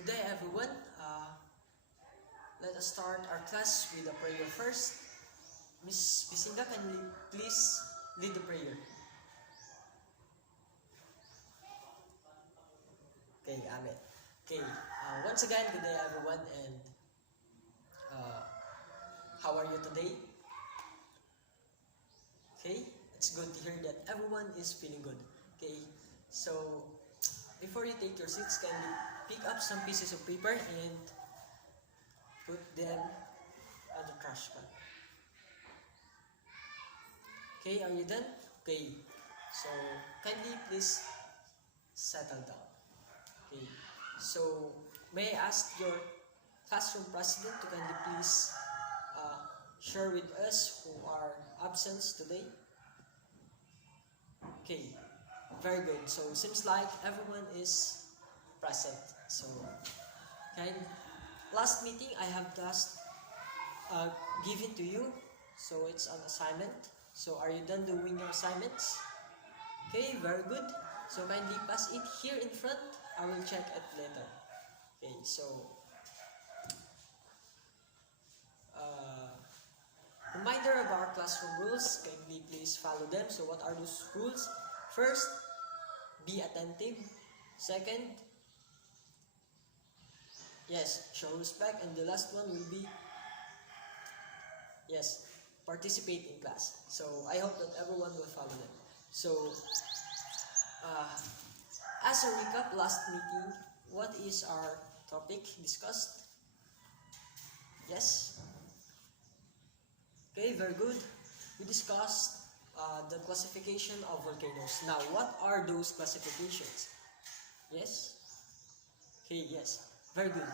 Good day, everyone. Let us start our class with a prayer first. Miss Bisinga, can you please lead the prayer? Okay, Amen. Okay, once again, good day, everyone, and uh, how are you today? Okay, it's good to hear that everyone is feeling good. Okay, so before you take your seats, can you pick up some pieces of paper and put them on the trash can? Okay, are you done? Okay, so kindly please settle down. Okay, so may I ask your classroom president to kindly please share with us who are absent today? Okay, very good. So seems like everyone is present. So kind last meeting I have just given to you. So it's an assignment. So are you done doing your assignments? Okay, very good. So kindly pass it here in front. I will check it later. Okay, so reminder of our classroom rules. Kindly please follow them. So what are those rules? First, be attentive. Second, yes, show respect. And the last one will be, yes, participate in class. So I hope that everyone will follow them. So as a recap, last meeting, what is our topic discussed? Yes? Okay, very good. We discussed the classification of volcanoes. Now, what are those classifications? Yes? Okay, yes. Very good.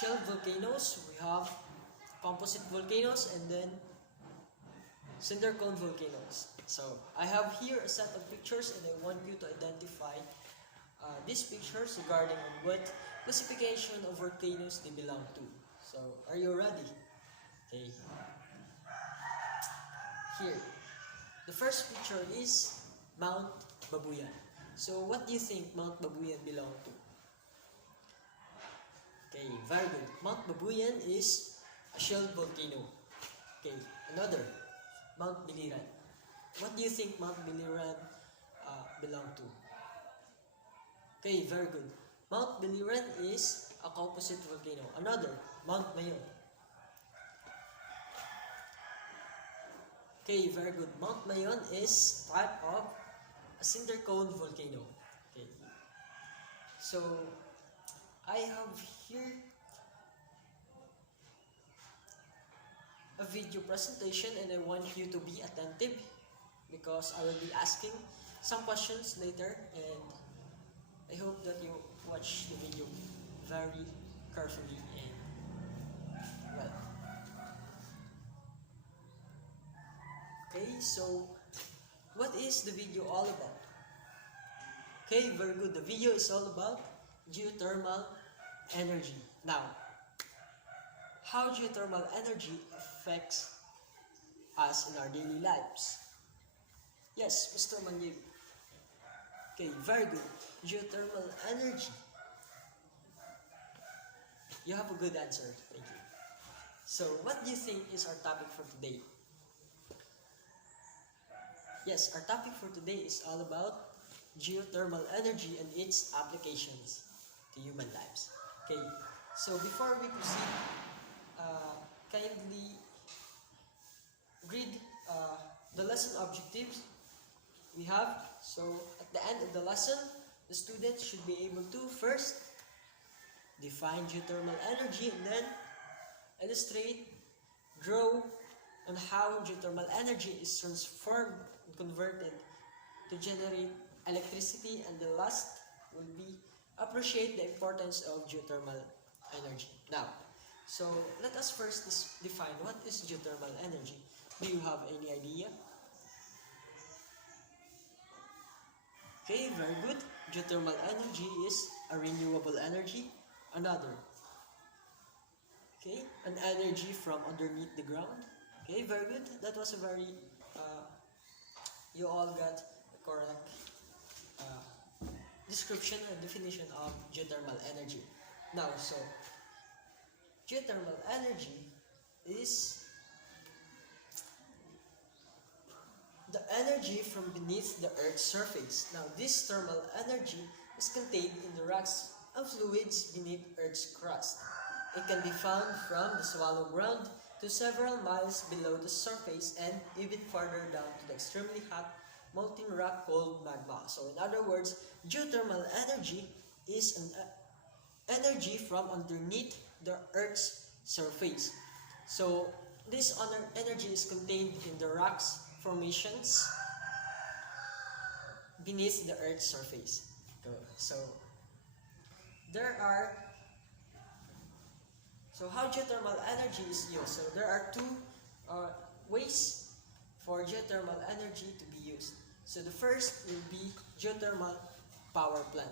Shelf volcanoes, we have composite volcanoes, and then cinder cone volcanoes. So, I have here a set of pictures, and I want you to identify these pictures regarding what classification of volcanoes they belong to. So, are you ready? Okay. Here, the first picture is Mount Babuyan. So, what do you think Mount Babuyan belong to? Okay, very good. Mount Babuyan is a shelf volcano. Okay, another, Mount Biliran. What do you think Mount Biliran belong to? Okay, very good. Mount Biliran is a composite volcano. Another, Mount Mayon. Okay, very good. Mount Mayon is type of a cinder cone volcano. Okay. So, I have here a video presentation and I want you to be attentive because I will be asking some questions later and I hope that you watch the video very carefully and well. Okay, so what is the video all about? Okay, very good. The video is all about geothermal energy. Now, how geothermal energy affects us in our daily lives? Yes, Mr. Mangibi. Okay, very good. Geothermal energy. You have a good answer. Thank you. So, what do you think is our topic for today? Yes, our topic for today is all about geothermal energy and its applications to human lives. Okay, so before we proceed, kindly read the lesson objectives we have. So at the end of the lesson, the students should be able to first define geothermal energy and then illustrate, draw on how geothermal energy is transformed and converted to generate electricity, and the last will be appreciate the importance of geothermal energy. Now, so let us first define what is geothermal energy. Do you have any idea? Okay, very good. Geothermal energy is a renewable energy. Another. Okay, an energy from underneath the ground. Okay, very good. That was a very, you all got the correct description and definition of geothermal energy. Now, so geothermal energy is the energy from beneath the Earth's surface. Now, this thermal energy is contained in the rocks and fluids beneath Earth's crust. It can be found from the shallow ground to several miles below the surface and even farther down to the extremely hot molten rock called magma. So in other words, geothermal energy is an energy from underneath the Earth's surface. So this energy is contained in the rocks formations beneath the Earth's surface. So how geothermal energy is used? So there are two ways for geothermal energy to be used. So the first will be geothermal power plant.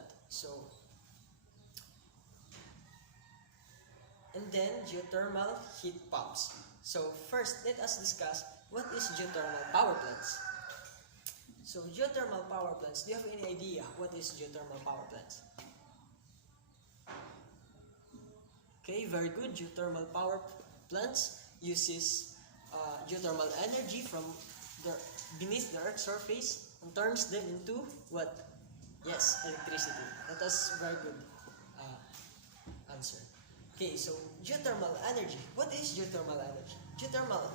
And then geothermal heat pumps. So first, let us discuss what is geothermal power plants. So geothermal power plants, do you have any idea what is geothermal power plants? Okay, very good. Geothermal power plants uses geothermal energy from beneath the Earth's surface and turns them into what? Yes, electricity. That is very good answer. Okay, so geothermal energy. What is geothermal energy? Geothermal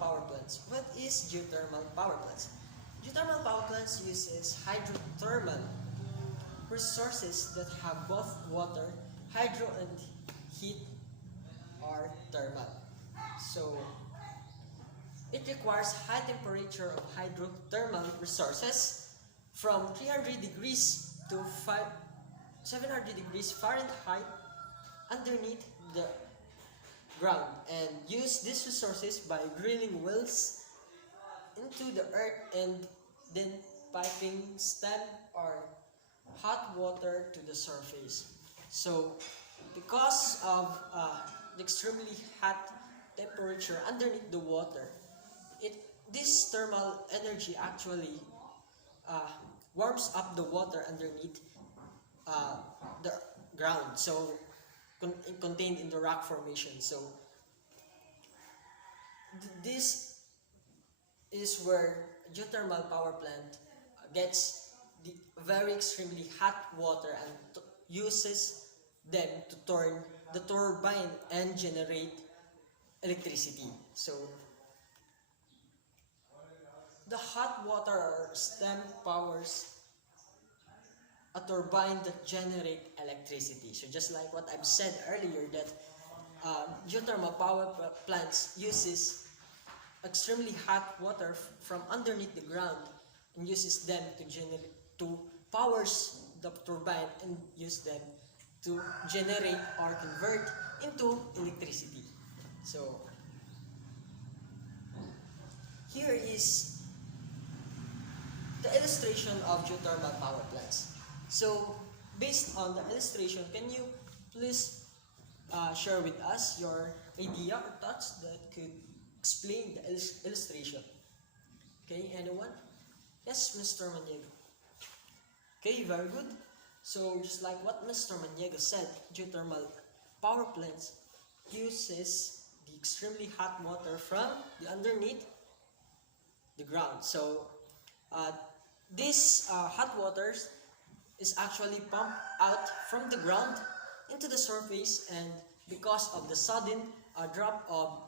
power plants. What is geothermal power plants? Geothermal power plants uses hydrothermal resources that have both water, hydro, and heat or thermal. So it requires high temperature of hydrothermal resources from 300 degrees to 700 degrees Fahrenheit underneath the ground, and use these resources by drilling wells into the earth and then piping steam or hot water to the surface. So because of the extremely hot temperature underneath the water, this thermal energy actually warms up the water underneath the ground, so contained in the rock formation. So this is where geothermal power plant gets the very extremely hot water and uses them to turn the turbine and generate electricity. So the hot water or steam powers a turbine that generate electricity. So just like what I've said earlier, that geothermal power plants uses extremely hot water from underneath the ground and uses them to powers the turbine and use them to generate or convert into electricity. So here is the illustration of geothermal power plants. So based on the illustration, can you please share with us your idea or thoughts that could explain the illustration? Okay, anyone? Yes, Mr. Maniego. Okay, very good. So just like what Mr. Maniego said, geothermal power plants uses the extremely hot water from the underneath the ground. So this hot water is actually pumped out from the ground into the surface, and because of the sudden drop of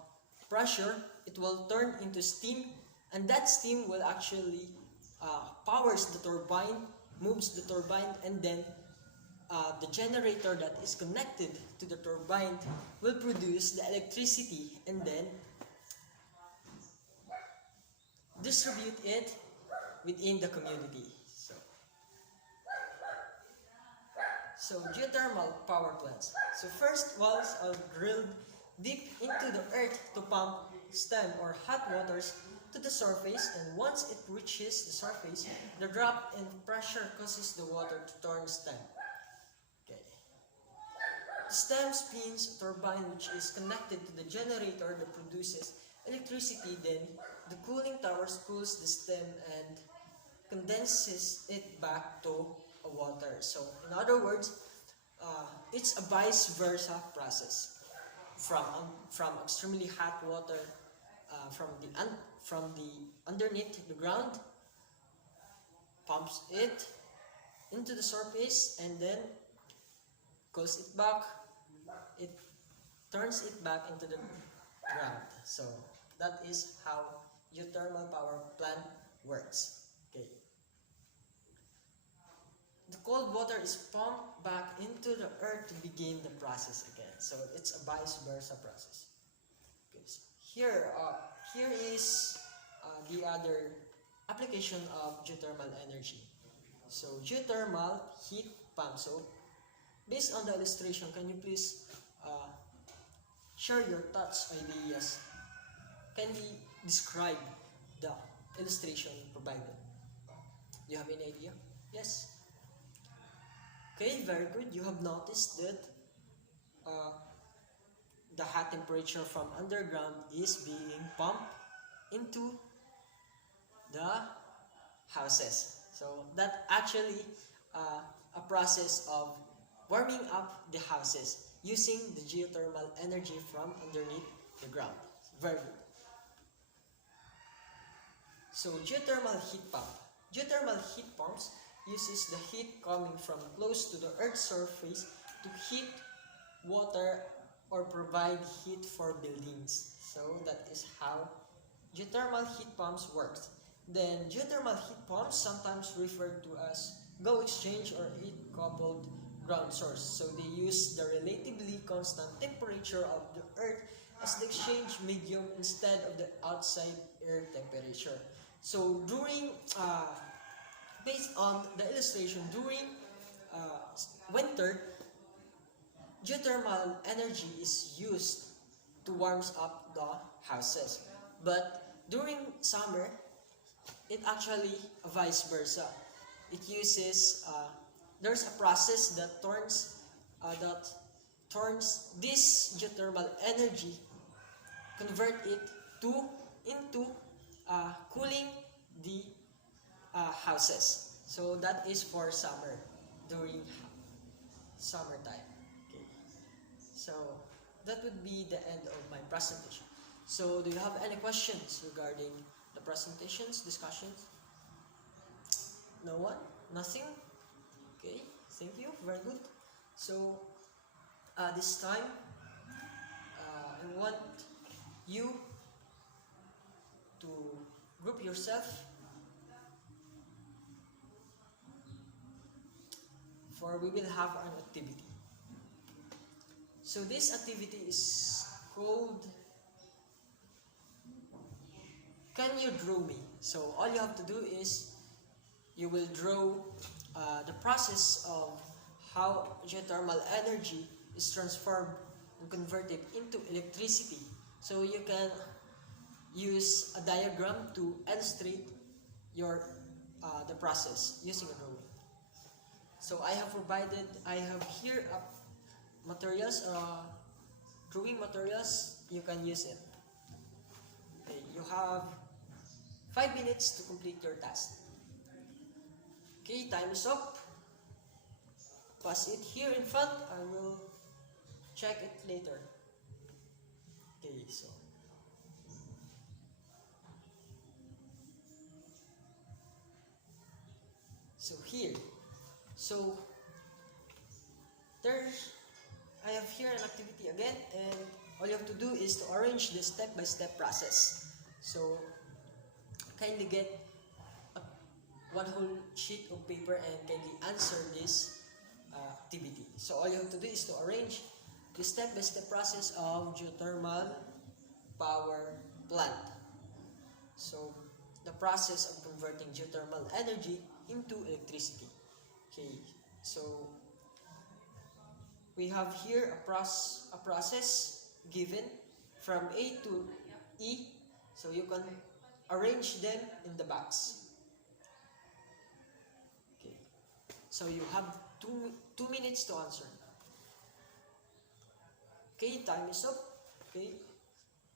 pressure, it will turn into steam, and that steam will actually powers the turbine, moves the turbine, and then the generator that is connected to the turbine will produce the electricity and then distribute it within the community. So geothermal power plants. So first, wells are drilled deep into the earth to pump steam or hot waters to the surface, and once it reaches the surface, the drop in pressure causes the water to turn steam. Okay. The steam spins a turbine which is connected to the generator that produces electricity. Then the cooling tower cools the steam and condenses it back to a water. So in other words, it's a vice versa process from extremely hot water from the underneath the ground, pumps it into the surface, and then goes it back. It turns it back into the ground. So that is how geothermal power plant works. Okay. The cold water is pumped back into the earth to begin the process again. So it's a vice versa process. Okay. So here is the other application of geothermal energy. So geothermal heat pump. So based on the illustration, can you please share your thoughts, ideas? Can we describe the illustration provided? Do you have any idea? Yes? Okay, very good. You have noticed that the hot temperature from underground is being pumped into the houses. So that actually a process of warming up the houses using the geothermal energy from underneath the ground. Very good. So geothermal heat pump. Geothermal heat pumps uses the heat coming from close to the Earth's surface to heat water or provide heat for buildings. So that is how geothermal heat pumps works. Then geothermal heat pumps, sometimes referred to as GO exchange or heat coupled ground source. So they use the relatively constant temperature of the Earth as the exchange medium instead of the outside air temperature. So during, based on the illustration, during winter, geothermal energy is used to warm up the houses. But during summer, it actually vice versa. It uses, there's a process that turns this geothermal energy, convert it into cooling the houses. So that is for summer, during summertime. Okay. So that would be the end of my presentation. So do you have any questions regarding the presentations, discussions? No one? Nothing? Okay, thank you, very good. So this time, I want you to group yourself for we will have an activity. So this activity is called Can You Draw Me? So all you have to do is you will draw the process of how geothermal energy is transformed and converted into electricity. So you can use a diagram to illustrate your the process using a drawing. So I have here materials, drawing materials. You can use it. Okay, you have 5 minutes to complete your task. Okay, time is up. Pass it here in front. I will check it later. Okay, so here. So I have here an activity again, and all you have to do is to arrange the step-by-step process. So kindly get one whole sheet of paper and kindly answer this activity. So all you have to do is to arrange the step-by-step process of geothermal power plant. So the process of converting geothermal energy into electricity. Okay, so we have here a process given from A to E. So you can arrange them in the box. Okay, so you have two minutes to answer. Okay, time is up. Okay,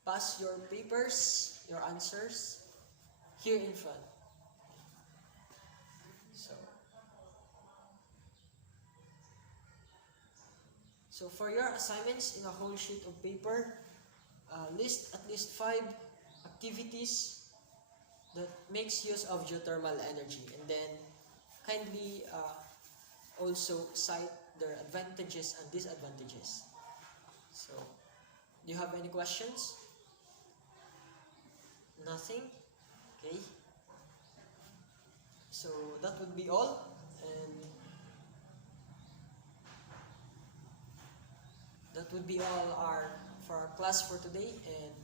pass your papers, your answers here in front. So So for your assignments in a whole sheet of paper, list at least 5 activities that makes use of geothermal energy, and then kindly also cite their advantages and disadvantages. So, do you have any questions? Nothing? Okay. So that would be all, and that would be all for our class for today, and